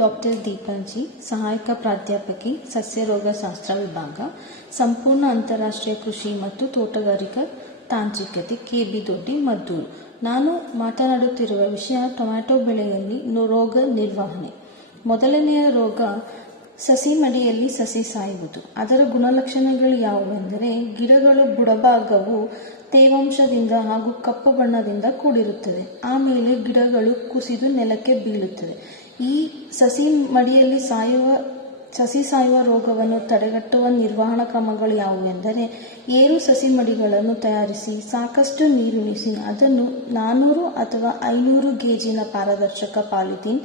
Doctor ದೀಪಂಜಿ, ಸಹಾಯಕ ಪ್ರಾಧ್ಯಾಪಕಿ, ಸಸ್ಯರೋಗಶಾಸ್ತ್ರ ವಿಭಾಗ, ಸಂಪೂರ್ಣ ಅಂತಾರಾಷ್ಟ್ರೀಯ ಕೃಷಿ ಮತ್ತು ತೋಟಗಾರಿಕಾ ತಾಂತ್ರಿಕತೆ, ಕೆಬಿ ದೊಡ್ಡಿ, ಮದ್ದೂರು. ನಾನು ಮಾತನಾಡುತ್ತಿರುವ ವಿಷಯ ಟೊಮ್ಯಾಟೊ ಬೆಳೆಯಲ್ಲಿ ರೋಗ ನಿರ್ವಹಣೆ. ಮೊದಲನೆಯ ರೋಗ ಸಸಿ ಮಡಿಯಲ್ಲಿ ಸಸಿ ಸಾಯುವುದು. ಅದರ ಗುಣಲಕ್ಷಣಗಳು ಯಾವುವೆಂದರೆ, ಗಿಡಗಳು ಬುಡಭಾಗವು ತೇವಾಂಶದಿಂದ ಹಾಗೂ ಕಪ್ಪು ಬಣ್ಣದಿಂದ ಕೂಡಿರುತ್ತದೆ. ಆಮೇಲೆ ಗಿಡಗಳು ಕುಸಿದು ನೆಲಕ್ಕೆ ಬೀಳುತ್ತದೆ. ಈ ಸಸಿ ಮಡಿಯಲ್ಲಿ ಸಸಿ ಸಾಯುವ ರೋಗವನ್ನು ತಡೆಗಟ್ಟುವ ನಿರ್ವಹಣಾ ಕ್ರಮಗಳು ಯಾವುವೆಂದರೆ, ಏರು ಸಸಿ ಮಡಿಗಳನ್ನು ತಯಾರಿಸಿ ಸಾಕಷ್ಟು ನೀರುಣಿಸಿ ಅದನ್ನು 400 ಅಥವಾ 500 ಗೇಜಿನ ಪಾರದರ್ಶಕ ಪಾಲಿಥೀನ್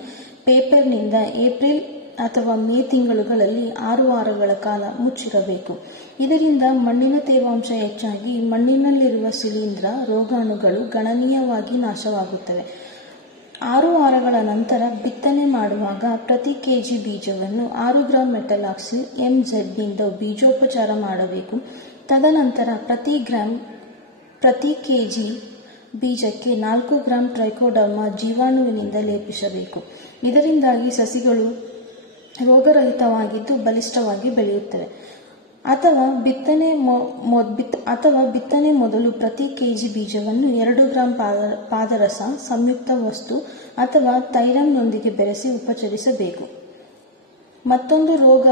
ಪೇಪರ್ನಿಂದ ಏಪ್ರಿಲ್ ಅಥವಾ ಮೇ ತಿಂಗಳುಗಳಲ್ಲಿ 6 ವಾರಗಳ ಕಾಲ ಮುಚ್ಚಿರಬೇಕು. ಇದರಿಂದ ಮಣ್ಣಿನ ತೇವಾಂಶ ಹೆಚ್ಚಾಗಿ ಮಣ್ಣಿನಲ್ಲಿರುವ ಶಿಲೀಂಧ್ರ ರೋಗಾಣುಗಳು ಗಣನೀಯವಾಗಿ ನಾಶವಾಗುತ್ತವೆ. 6 ವಾರಗಳ ನಂತರ ಬಿತ್ತನೆ ಮಾಡುವಾಗ ಪ್ರತಿ ಕೆಜಿ ಬೀಜವನ್ನು 6 ಗ್ರಾಂ ಮೆಟಲಾಕ್ಸಿಲ್ MZ ನಿಂದ ಬೀಜೋಪಚಾರ ಮಾಡಬೇಕು. ತದನಂತರ ಪ್ರತಿ ಕೆಜಿ ಬೀಜಕ್ಕೆ 4 ಗ್ರಾಂ ಟ್ರೈಕೋಡರ್ಮಾ ಜೀವಾಣುವಿನಿಂದ ಲೇಪಿಸಬೇಕು. ಇದರಿಂದಾಗಿ ಸಸಿಗಳು ರೋಗರಹಿತವಾಗಿದ್ದು ಬಲಿಷ್ಠವಾಗಿ ಬೆಳೆಯುತ್ತವೆ. ಅಥವಾ ಬಿತ್ತನೆ ಮೊದಲು ಪ್ರತಿ ಕೆಜಿ ಬೀಜವನ್ನು 2 ಗ್ರಾಂ ಪಾದರಸ, ಸಂಯುಕ್ತ ವಸ್ತು ಅಥವಾ ತೈರಮ್ನೊಂದಿಗೆ ಬೆರೆಸಿ ಉಪಚರಿಸಬೇಕು. ಮತ್ತೊಂದು ರೋಗ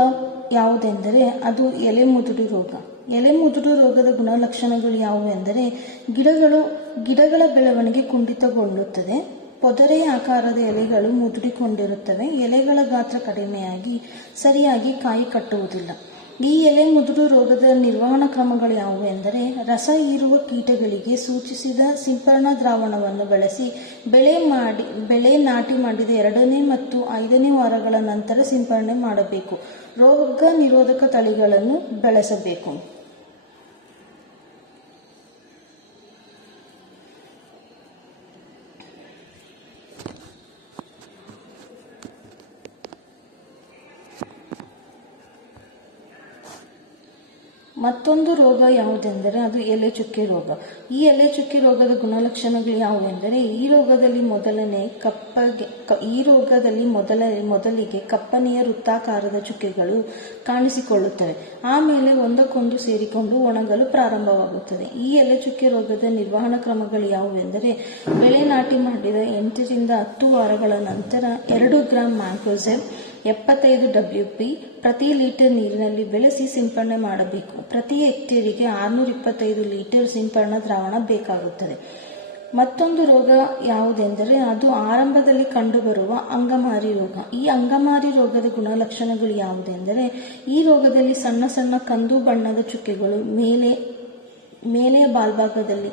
ಯಾವುದೆಂದರೆ ಅದು ಎಲೆಮುದುಡು ರೋಗ. ಎಲೆಮುದುಡು ರೋಗದ ಗುಣಲಕ್ಷಣಗಳು ಯಾವುವೆಂದರೆ, ಗಿಡಗಳ ಬೆಳವಣಿಗೆ ಕುಂಠಿತಗೊಳ್ಳುತ್ತದೆ. ಪೊದರೆಯ ಆಕಾರದ ಎಲೆಗಳು ಮುದುಡಿಕೊಂಡಿರುತ್ತವೆ. ಎಲೆಗಳ ಗಾತ್ರ ಕಡಿಮೆಯಾಗಿ ಸರಿಯಾಗಿ ಕಾಯಿ ಕಟ್ಟುವುದಿಲ್ಲ. ಈ ಎಲೆ ಮುದುಡು ರೋಗದ ನಿರ್ವಹಣಾ ಕ್ರಮಗಳು ಯಾವುವೆಂದರೆ, ರಸ ಹೀರುವ ಕೀಟಗಳಿಗೆ ಸೂಚಿಸಿದ ಸಿಂಪರಣಾ ದ್ರಾವಣವನ್ನು ಬಳಸಿ ಬೆಳೆ ನಾಟಿ ಮಾಡಿದ 2ನೇ ಮತ್ತು 5ನೇ ವಾರಗಳ ನಂತರ ಸಿಂಪರಣೆ ಮಾಡಬೇಕು. ರೋಗ ನಿರೋಧಕ ತಳಿಗಳನ್ನು ಬೆಳೆಸಬೇಕು. ಮತ್ತೊಂದು ರೋಗ ಯಾವುದೆಂದರೆ ಅದು ಎಲೆ ಚುಕ್ಕೆ ರೋಗ. ಈ ಎಲೆ ಚುಕ್ಕೆ ರೋಗದ ಗುಣಲಕ್ಷಣಗಳು ಯಾವುವೆಂದರೆ, ಈ ರೋಗದಲ್ಲಿ ಮೊದಲಿಗೆ ಕಪ್ಪನೆಯ ವೃತ್ತಾಕಾರದ ಚುಕ್ಕೆಗಳು ಕಾಣಿಸಿಕೊಳ್ಳುತ್ತವೆ. ಆಮೇಲೆ ಒಂದಕ್ಕೊಂದು ಸೇರಿಕೊಂಡು ಒಣಗಲು ಪ್ರಾರಂಭವಾಗುತ್ತದೆ. ಈ ಎಲೆ ಚುಕ್ಕೆ ರೋಗದ ನಿರ್ವಹಣಾ ಕ್ರಮಗಳು ಯಾವುವೆಂದರೆ, ಬೆಳೆ ನಾಟಿ ಮಾಡಿದ 8 ರಿಂದ 10 ವಾರಗಳ ನಂತರ 2 ಗ್ರಾಂ ಮ್ಯಾಂಕೋಸೆಬ್ 75 WP ಪ್ರತಿ ಲೀಟರ್ ನೀರಿನಲ್ಲಿ ಬೆಳೆಸಿ ಸಿಂಪರಣೆ ಮಾಡಬೇಕು. ಪ್ರತಿ ಹೆಕ್ಟೇರಿಗೆ 625 ಲೀಟರ್ ಸಿಂಪರಣಾ ದ್ರಾವಣ ಬೇಕಾಗುತ್ತದೆ. ಮತ್ತೊಂದು ರೋಗ ಯಾವುದೆಂದರೆ ಅದು ಆರಂಭದಲ್ಲಿ ಕಂಡುಬರುವ ಅಂಗಮಾರಿ ರೋಗ. ಈ ಅಂಗಮಾರಿ ರೋಗದ ಗುಣಲಕ್ಷಣಗಳು ಯಾವುದೆಂದರೆ, ಈ ರೋಗದಲ್ಲಿ ಸಣ್ಣ ಸಣ್ಣ ಕಂದು ಬಣ್ಣದ ಚುಕ್ಕೆಗಳು ಮೇಲೆಯ ಬಾಲ್ಭಾಗದಲ್ಲಿ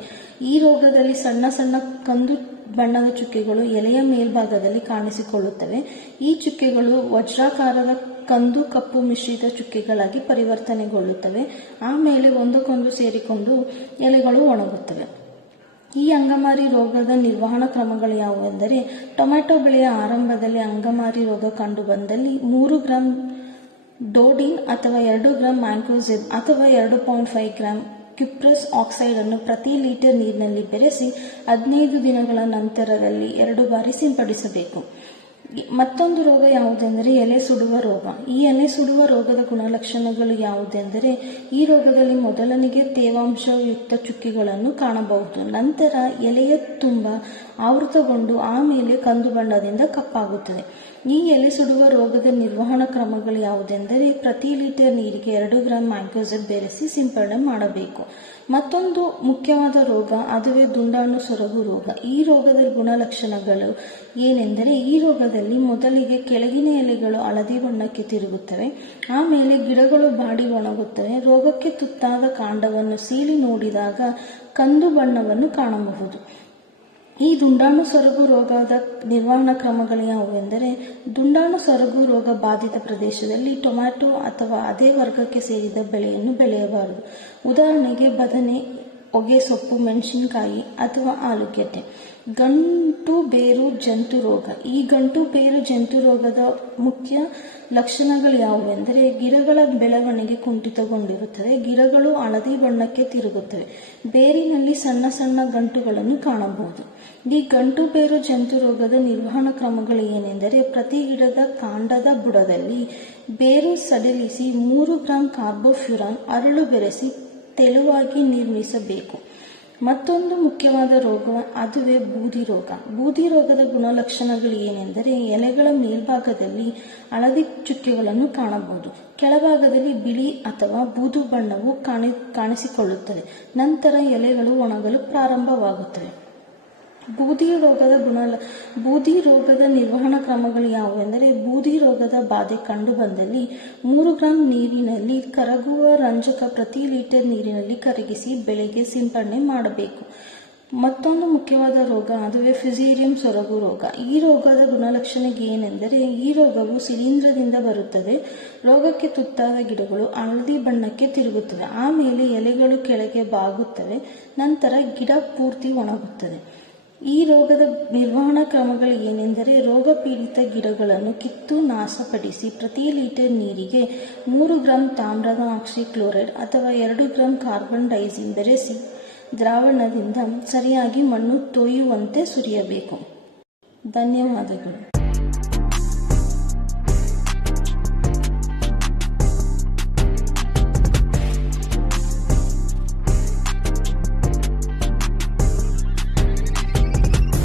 ಈ ರೋಗದಲ್ಲಿ ಸಣ್ಣ ಸಣ್ಣ ಕಂದು ಬಣ್ಣದ ಚುಕ್ಕೆಗಳು ಎಲೆಯ ಮೇಲ್ಭಾಗದಲ್ಲಿ ಕಾಣಿಸಿಕೊಳ್ಳುತ್ತವೆ. ಈ ಚುಕ್ಕೆಗಳು ವಜ್ರಾಕಾರದ ಕಂದು ಕಪ್ಪು ಮಿಶ್ರಿತ ಚುಕ್ಕೆಗಳಾಗಿ ಪರಿವರ್ತನೆಗೊಳ್ಳುತ್ತವೆ. ಆಮೇಲೆ ಒಂದಕ್ಕೊಂದು ಸೇರಿಕೊಂಡು ಎಲೆಗಳು ಒಣಗುತ್ತವೆ. ಈ ಅಂಗಮಾರಿ ರೋಗದ ನಿರ್ವಹಣಾ ಕ್ರಮಗಳು ಯಾವುವೆಂದರೆ, ಟೊಮ್ಯಾಟೊ ಬೆಳೆಯ ಆರಂಭದಲ್ಲಿ ಅಂಗಮಾರಿ ರೋಗ ಕಂಡುಬಂದಲ್ಲಿ 3 ಗ್ರಾಂ ಡೋಡಿನ್ ಅಥವಾ 2 ಗ್ರಾಂ ಮ್ಯಾಂಕೋಸೆಬ್ ಅಥವಾ 2.5 ಗ್ರಾಂ ಕ್ಯುಪ್ರಸ್ ಆಕ್ಸೈಡ್ ಅನ್ನು ಪ್ರತಿ ಲೀಟರ್ ನೀರಿನಲ್ಲಿ ಬೆರೆಸಿ 15 ದಿನಗಳ ನಂತರದಲ್ಲಿ 2 ಬಾರಿ ಸಿಂಪಡಿಸಬೇಕು. ಮತ್ತೊಂದು ರೋಗ ಯಾವುದೆಂದರೆ ಎಲೆ ಸುಡುವ ರೋಗ. ಈ ಎಲೆ ಸುಡುವ ರೋಗದ ಗುಣಲಕ್ಷಣಗಳು ಯಾವುದೆಂದರೆ, ಈ ರೋಗದಲ್ಲಿ ಮೊದಲನಿಗೆ ತೇವಾಂಶಯುಕ್ತ ಚುಕ್ಕೆಗಳನ್ನು ಕಾಣಬಹುದು. ನಂತರ ಎಲೆಯ ತುಂಬ ಆವೃತಗೊಂಡು ಆಮೇಲೆ ಕಂದು ಬಣ್ಣದಿಂದ ಕಪ್ಪಾಗುತ್ತದೆ. ಈ ಎಲೆ ಸುಡುವ ರೋಗದ ನಿರ್ವಹಣಾ ಕ್ರಮಗಳು ಯಾವುದೆಂದರೆ, ಪ್ರತಿ ಲೀಟರ್ ನೀರಿಗೆ 2 ಗ್ರಾಂ ಮ್ಯಾಂಕೋಸೆಬ್ ಬೆರೆಸಿ ಸಿಂಪರಣೆ ಮಾಡಬೇಕು. ಮತ್ತೊಂದು ಮುಖ್ಯವಾದ ರೋಗ ಅದುವೇ ದುಂಡಾಣು ಸೊರಗು ರೋಗ. ಈ ರೋಗದ ಗುಣಲಕ್ಷಣಗಳು ಏನೆಂದರೆ, ಈ ರೋಗದಲ್ಲಿ ಮೊದಲಿಗೆ ಕೆಳಗಿನ ಎಲೆಗಳು ಹಳದಿ ಬಣ್ಣಕ್ಕೆ ತಿರುಗುತ್ತವೆ. ಆಮೇಲೆ ಗಿಡಗಳು ಬಾಡಿ ಒಣಗುತ್ತವೆ. ರೋಗಕ್ಕೆ ತುತ್ತಾದ ಕಾಂಡವನ್ನು ಸೀಳಿ ನೋಡಿದಾಗ ಕಂದು ಬಣ್ಣವನ್ನು ಕಾಣಬಹುದು. ಈ ದುಂಡಾಣು ಸೊರಗು ರೋಗದ ನಿರ್ವಹಣಾ ಕ್ರಮಗಳು ಯಾವುವೆಂದರೆ, ದುಂಡಾಣು ಸೊರಗು ರೋಗ ಬಾಧಿತ ಪ್ರದೇಶದಲ್ಲಿ ಟೊಮ್ಯಾಟೊ ಅಥವಾ ಅದೇ ವರ್ಗಕ್ಕೆ ಸೇರಿದ ಬೆಳೆಯನ್ನು ಬೆಳೆಯಬಾರದು. ಉದಾಹರಣೆಗೆ ಬದನೆ, ಹೊಗೆಸೊಪ್ಪು, ಮೆಣಸಿನಕಾಯಿ ಅಥವಾ ಆಲೂಗೆಡ್ಡೆ. ಗಂಟು ಬೇರು ಜಂತು ರೋಗ. ಈ ಗಂಟು ಬೇರು ಜಂತು ರೋಗದ ಮುಖ್ಯ ಲಕ್ಷಣಗಳು ಯಾವುವೆಂದರೆ ಗಿಡಗಳ ಬೆಳವಣಿಗೆ ಕುಂಠಿತಗೊಂಡಿರುತ್ತದೆ, ಗಿಡಗಳು ಹಳದಿ ಬಣ್ಣಕ್ಕೆ ತಿರುಗುತ್ತವೆ, ಬೇರಿನಲ್ಲಿ ಸಣ್ಣ ಸಣ್ಣ ಗಂಟುಗಳನ್ನು ಕಾಣಬಹುದು. ಈ ಗಂಟು ಬೇರು ಜಂತು ರೋಗದ ನಿರ್ವಹಣಾ ಕ್ರಮಗಳು ಏನೆಂದರೆ ಪ್ರತಿ ಗಿಡದ ಕಾಂಡದ ಬುಡದಲ್ಲಿ ಬೇರು ಸಡಿಲಿಸಿ 3 ಗ್ರಾಂ ಕಾರ್ಬೋಫ್ಯೂರಾನ್ ಅರಳು ಬೆರೆಸಿ ತೆಳುವಾಗಿ ನಿರ್ಮಿಸಬೇಕು. ಮತ್ತೊಂದು ಮುಖ್ಯವಾದ ರೋಗ ಅದುವೇ ಬೂದಿ ರೋಗ. ಬೂದಿ ರೋಗದ ಗುಣಲಕ್ಷಣಗಳು ಏನೆಂದರೆ ಎಲೆಗಳ ಮೇಲ್ಭಾಗದಲ್ಲಿ ಹಳದಿ ಚುಕ್ಕೆಗಳನ್ನು ಕಾಣಬಹುದು, ಕೆಳಭಾಗದಲ್ಲಿ ಬಿಳಿ ಅಥವಾ ಬೂದು ಬಣ್ಣವು ಕಾಣಿಸಿಕೊಳ್ಳುತ್ತದೆ, ನಂತರ ಎಲೆಗಳು ಒಣಗಲು ಪ್ರಾರಂಭವಾಗುತ್ತವೆ. ಬೂದಿ ರೋಗದ ನಿರ್ವಹಣಾ ಕ್ರಮಗಳು ಯಾವುವೆಂದರೆ ಬೂದಿ ರೋಗದ ಬಾಧೆ ಕಂಡು ಬಂದಲ್ಲಿ 3 ಗ್ರಾಂ ನೀರಿನಲ್ಲಿ ಕರಗುವ ರಂಜಕ ಪ್ರತಿ ಲೀಟರ್ ನೀರಿನಲ್ಲಿ ಕರಗಿಸಿ ಬೆಳೆಗೆ ಸಿಂಪಡಣೆ ಮಾಡಬೇಕು. ಮತ್ತೊಂದು ಮುಖ್ಯವಾದ ರೋಗ ಅದುವೇ ಫಿಸೇರಿಯಂ ಸೊರಗು ರೋಗ. ಈ ರೋಗದ ಗುಣಲಕ್ಷಣ ಏನೆಂದರೆ ಈ ರೋಗವು ಶಿಲೀಂಧ್ರದಿಂದ ಬರುತ್ತದೆ. ರೋಗಕ್ಕೆ ತುತ್ತಾದ ಗಿಡಗಳು ಹಳದಿ ಬಣ್ಣಕ್ಕೆ ತಿರುಗುತ್ತವೆ, ಆಮೇಲೆ ಎಲೆಗಳು ಕೆಳಗೆ ಬಾಗುತ್ತವೆ, ನಂತರ ಗಿಡ ಪೂರ್ತಿ ಒಣಗುತ್ತದೆ. ಈ ರೋಗದ ನಿರ್ವಹಣಾ ಕ್ರಮಗಳು ಏನೆಂದರೆ ರೋಗ ಪೀಡಿತ ಗಿಡಗಳನ್ನು ಕಿತ್ತು ನಾಶಪಡಿಸಿ ಪ್ರತಿ ಲೀಟರ್ ನೀರಿಗೆ 3 ಗ್ರಾಂ ತಾಮ್ರದ ಆಕ್ಸಿಕ್ಲೋರೈಡ್ ಅಥವಾ 2 ಗ್ರಾಂ ಕಾರ್ಬನ್ ಡೈಸಿನ್ ಬೆರೆಸಿ ದ್ರಾವಣದಿಂದ ಸರಿಯಾಗಿ ಮಣ್ಣು ತೊಯ್ಯುವಂತೆ ಸುರಿಯಬೇಕು. ಧನ್ಯವಾದಗಳು.